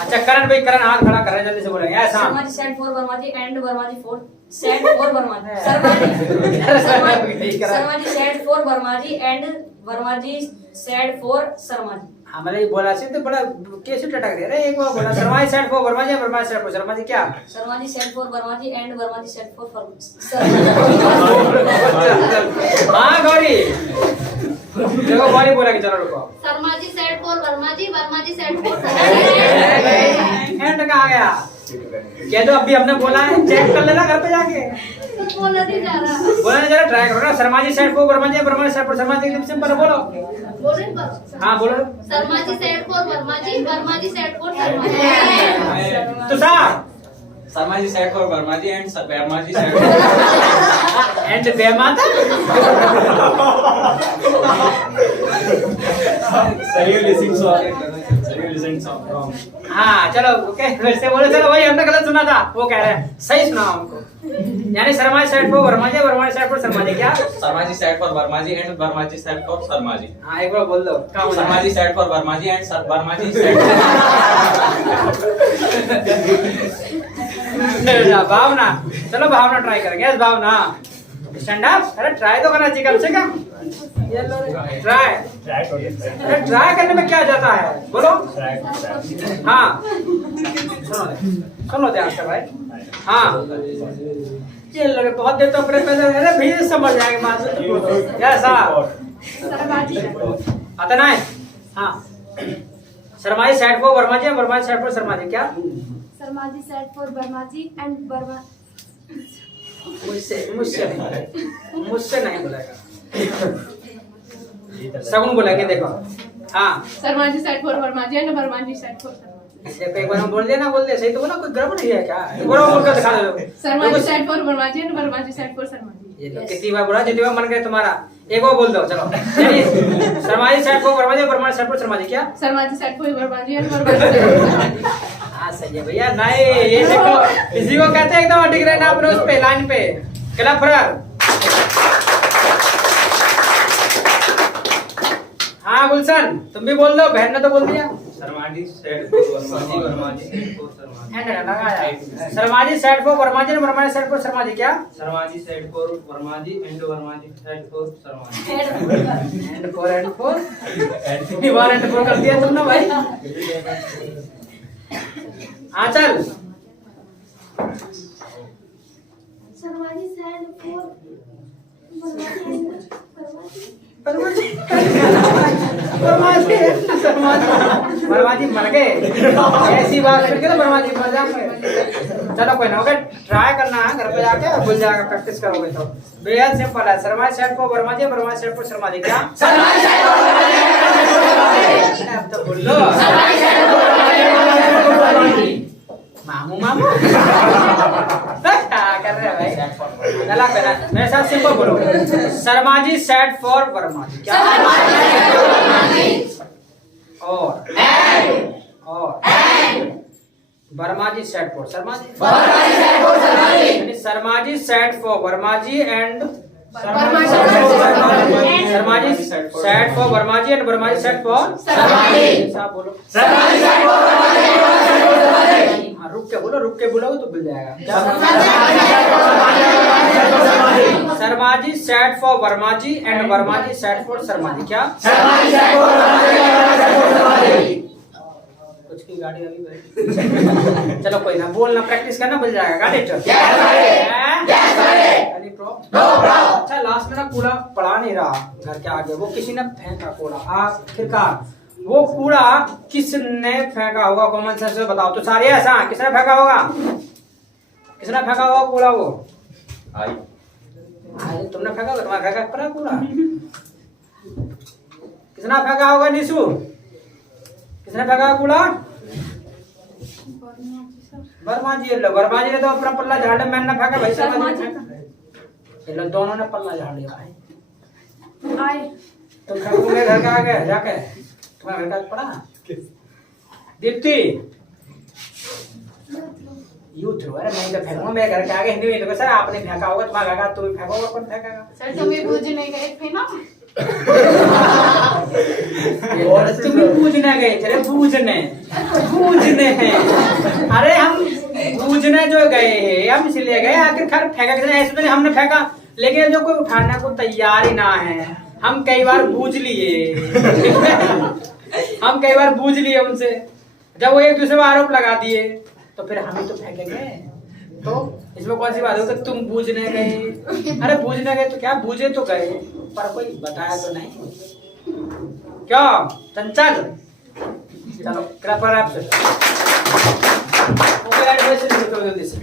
अच्छा करण भाई, करण हाथ खड़ा कर रहे हैं, जल्दी से बोलेंगे ऐसा। Sarma ji said for Verma ji and Verma ji for said for Verma ji. Sarma ji said for Verma ji and Verma ji said for Sarma ji. हमारे बोला सी तो बड़ा कैसे टटक दे रहे। एक बार बोला Sharma ji set for Verma ji, Verma ji set for Sharma ji. क्या Sarma ji said for Verma ji and Verma ji said for Sarma हाँ गौरी देखो, गौरी बोला कि चलो रुको। Sharmaji set for Verma ji set for and कहाँ गया? कह दो अभी हमने बोला है, चेक कर लेना घर पे जाके। बोला नहीं जा रहा। बोला नहीं जरा ट्राई करो ना। Sharma ji set for Verma ji, Verma ji set for Sharma ji. एकदम सिंपल बोलो। बोले पर हाँ बोलो। Sharma ji set for Verma ji set for Sharma ji. Tushar Sharma ji set for Verma ji and Verma ji set for and बेमाता। सही लिसनिंग सॉन्ग। हाँ चलो ओके, फिर से बोलो। चलो वही हमने गलत सुना था, वो कह रहे हैं सही सुना हमको। यानी Sharma ji set for Verma ji, Verma ji set for Sharma ji. क्या Sharma ji set for Verma ji and Verma ji set for Sharma ji. हाँ एक बार बोल दो। Sharma ji set for Verma ji and Verma ji set Bhavana, चलो भावना ट्राई करेंगे। Yes Bhavana stand up. अरे ट्राई तो करना चाहिए कम से कम। ट्राई, अरे ट्राई करने में क्या जाता है, बोलो। हाँ सुनो ध्यान से भाई। हाँ ये लगे बहुत देर तो अपने पहले, अरे भी समझ जाएंगे बात। ऐसा आता ना है। हाँ Sharma ji set for Verma ji, Verma ji set for Sharma ji. क्या Sarmaji said for Vermaji and Verma. मुझसे नहीं बोलेगा, सगुन बोलेंगे। देखो हाँ Sarmaji said for Vermaji and Vermaji said for Sarmaji. एक बार हम बोल दिया ना, बोल दिया सही तो बोला, कोई गड़बड़ है क्या? एक बार बोल कर दिखा दो। Sarmaji said for Vermaji and Vermaji said for Sarmaji. ये लो कितनी बार बोला, जितनी बार मन करे तुम्हारा। एक बार बोल दो चलो। Sharma ji set for Verma ji, Verma ji set for Sharma ji. क्या Sarmaji said for Vermaji and Vermaji said for Sarmaji. हाँ सही है भैया। नहीं ये देखो, इसी को कहते हैं एकदम अटक रहे ना अपने उस पे लाइन पे। क्लब फरर। हाँ गुलशन तुम भी बोल दो, बहन ने तो बोल दिया। Sharma ji set for Verma ji, Verma ji set for Sharma ji. Sharma ji set for Verma ji, Verma ji set for Sharma ji. क्या Sharma ji set for Verma ji and Verma ji set for Sharma ji. And for and for कर दिया तुमने भाई। हाँ चल। शर्माजी वर्मा जी मर गए, ऐसी बात करके तो वर्मा जी मर जाएंगे। चलो कोई ना, ओके ट्राई करना है घर पे जाके, भूल जाएगा, प्रैक्टिस करोगे तो। बेहद सिंपल है, शर्मा सेट को वर्मा जी, वर्मा सेट को शर्मा जी। क्या अब तो बोल लो मामू मामू क्या कर रहे हैं भाई? चला पहला मेरे साथ सिंपल बोलो, शर्मा जी सेट फॉर वर्मा जी। क्या और Verma ji set for Sharma ji. Sharma ji set for Verma ji and Sharma ji set for Verma ji and Verma ji set for Sharma ji. आप बोलो हाँ, रुक के बोलोगे तो मिल जाएगा। Sharma ji set for Verma ji and Verma ji set for Sharma ji. क्या कुछ की गाड़ी अभी चलो कोई ना, बोलना प्रैक्टिस करना, मिल जाएगा गाड़ी। अच्छा लास्ट में ना कूड़ा पड़ा नहीं रहा घर के आगे, वो किसी ने फेंका कूड़ा। आखिरकार वो कूड़ा किसने फेंका होगा? कॉमन सेंस से बताओ तो सारे ऐसा किसने फेंका होगा? किसने फेंका होगा कूड़ा? वो आई तुमने फेंका होगा, तुम्हारा फेंका पड़ा कूड़ा। किसने फेंका होगा? निशु किसने फेंका कूड़ा? वर्मा जी। वर्मा जी ने तो अपना पल्ला झाड़ लिया, मैंने फेंका भाई शर्मा जी ने फेंका। दोनों ने पल्ला झाड़ लिया भाई। तो फेंकोगे घर के आगे जाके, तुम्हारा घर का पड़ा। दीप्ति यूथ अरे नहीं तो फेंकूंगा मेरे घर के आगे। हिंदी में तो सर आपने फेंका होगा, तुम्हारा घर का तुम फेंकोगे, कौन फेंकेगा? सर तुम्हें पूजने गए थे ना? और तुम पूजने गए थे? पूजने हैं। अरे हम पूजने जो गए हैं हम इसलिए गए, आखिरकार फेंका किसने? ऐसे तो हमने फेंका, लेकिन जो कोई उठाने को तैयार ही ना है। हम कई बार बूझ लिए हम कई बार बूझ लिए उनसे, जब वो एक दूसरे पर आरोप लगा दिए तो फिर हम ही तो फेंकेंगे। तो इसमें कौन सी बात है कि तुम बूझने गए? अरे बूझने गए तो क्या, बूझे तो गए पर कोई बताया तो नहीं। क्या चंचल? चलो कृपया आपसे जल्दी से।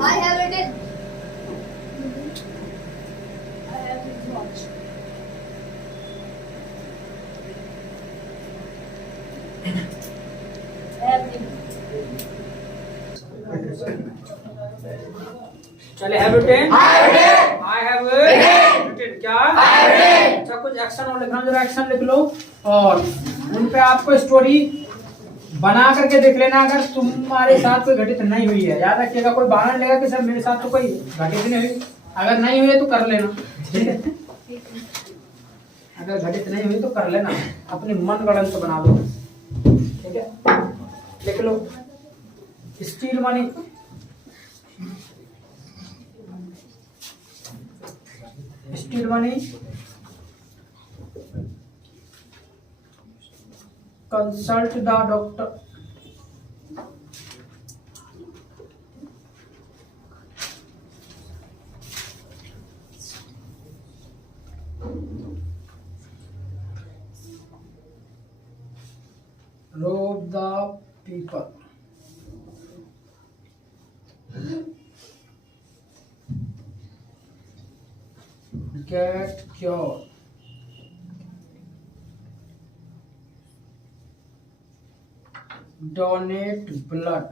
I have written. चले have written? I have written। क्या? अच्छा कुछ एक्शन और लिखना, जरा एक्शन लिख लो और उन पे आपको स्टोरी बना करके देख लेना। अगर तुम्हारे साथ कोई घटित नहीं हुई है, याद रखिएगा, कोई बहाना लेगा कि सर मेरे साथ तो कोई घटित नहीं हुई। अगर नहीं हुई है तो कर लेना, ठीक है? अगर घटित नहीं हुई तो कर लेना, अपनी मन गढ़ंत बना दो, ठीक है? लिख लो steel money. Steel money consult the doctor। rob the people। get cured। donate blood।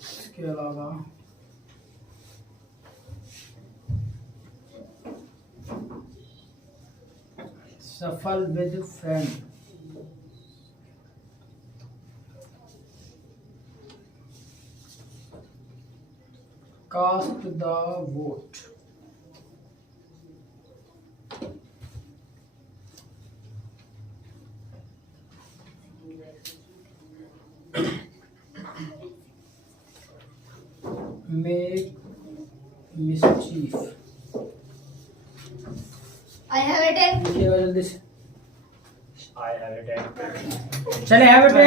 इसके अलावा सफल with friend cast the vote make mischief I have a 10. लिखिएगा जल्दी से I have a 10. चले have it I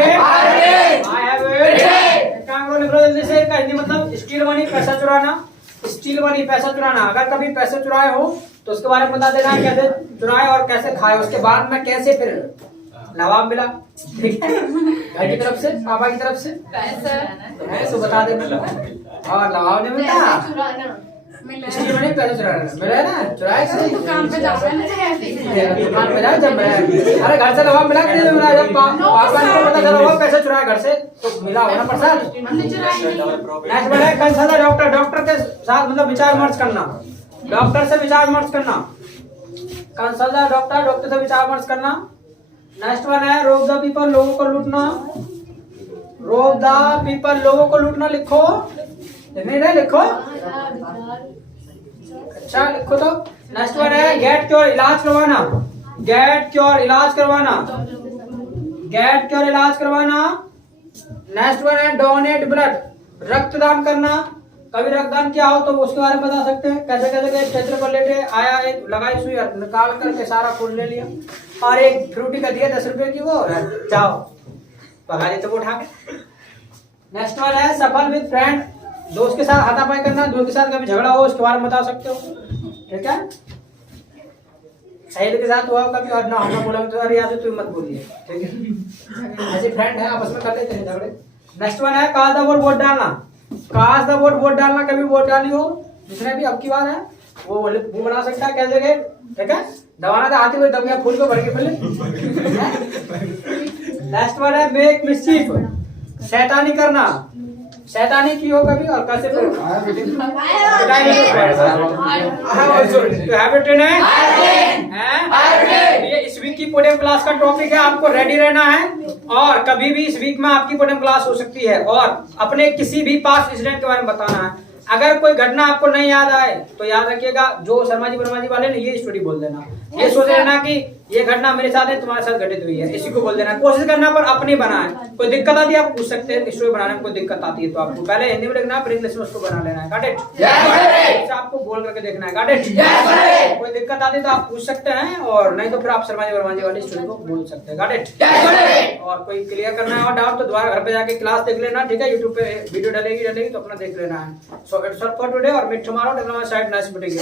have it काम करो लिख लो जल्दी से। इसका हिंदी मतलब स्टील मनी पैसा चुराना, स्टील मनी पैसा चुराना। अगर कभी पैसे चुराए हो तो उसके बारे में बता देना कैसे चुराए और कैसे खाए, उसके बाद में कैसे फिर नवाब मिला, ठीक है, घर की तरफ से पापा की तरफ से ऐसे बता देना। और नवाब ने मिलता स्टील मनी पैसा चुराना मिला ना, चुराए से दुकान पे जाओ दुकान पे जाओ। जब मैं अरे घर से नवाब मिला कि नहीं मिला, जब पापा को पता चला वो पैसे चुराए घर से तो मिला होना प्रसाद। नेक्स्ट है कंसल्ट डॉक्टर, डॉक्टर के साथ मतलब विचार विमर्श करना, डॉक्टर से विचार विमर्श करना। कंसल्ट डॉक्टर, डॉक्टर से विचार विमर्श करना। नेक्स्ट वन है रोब द पीपल, लोगों को लूटना, रोब द पीपल लोगों को लूटना। लिखो नहीं लिखो, अच्छा लिखो तो। नेक्स्ट वन है गेट क्योर, इलाज करवाना, गेट क्योर इलाज करवाना, गेट क्योर इलाज करवाना। नेक्स्ट वन है डोनेट ब्लड, रक्तदान करना। कभी रक्तदान किया हो तो उसके बारे में बता सकते हैं कैसे कैसे। स्ट्रेचर पर लेटे आया, एक लगाई सुई निकाल करके सारा खून ले लिया और एक फ्रूटी का दिया 10 रुपए की, वो जाओ भगा देते वो उठा के। नेक्स्ट वन है सफल विद फ्रेंड, दोस्त के साथ हाथापाई करना, दोस्त के साथ कभी झगड़ा हो उसके बारे में बता सकते हो, ठीक है। सहेली के साथ हुआ कभी और ना हमने बोला तो यार तू मत बोलिए, ठीक है। ऐसे फ्रेंड है आपस में कर लेते हैं झगड़े। नेक्स्ट वन है कास्ट द वोट, वोट डालना, कास्ट द वोट, वोट डालना। कभी वोट डाली हो जिसने भी अब की बार है वो बना सकता है कैसे के, ठीक है। दबाना था आती हुई दबिया फूल को भर के फूल। नेक्स्ट वन है मेक मिसचीफ, शैतानी करना, शैतानी की हो कभी और कैसे ये इस वीक की पोडियम क्लास का टॉपिक है, आपको रेडी रहना है। और कभी भी इस वीक में आपकी पोडियम क्लास हो सकती है और अपने किसी भी पास्ट इंसिडेंट के बारे में बताना है। अगर कोई घटना आपको नहीं याद आए तो याद रखिएगा जो शर्मा जी वर्मा जी वाले ने ये स्टोरी बोल देना, ये सोच लेना कि ये घटना मेरे साथ है, तुम्हारे साथ घटित हुई है, इसी को बोल देना। कोशिश करना पर अपनी बनाए। कोई दिक्कत आती है आप पूछ सकते हैं, स्टोरी बनाने में कोई दिक्कत आती है तो आपको पहले हिंदी में लिखना है फिर इंग्लिश में उसको बना लेना है, गॉट इट। आपको बोल करके देखना है, गॉट इट। कोई दिक्कत आती है तो आप पूछ सकते हैं और नहीं तो फिर आप शर्मा जी वर्मा जी वाली स्टोरी को बोल सकते हैं, गॉट इट। और कोई क्लियर करना है और डाउट तो दोबारा घर पे जाके क्लास देख लेना, ठीक है। यूट्यूब पे वीडियो डलेगी तो अपना देख लेना है। So it's all for today और meet tomorrow. Nice meeting you.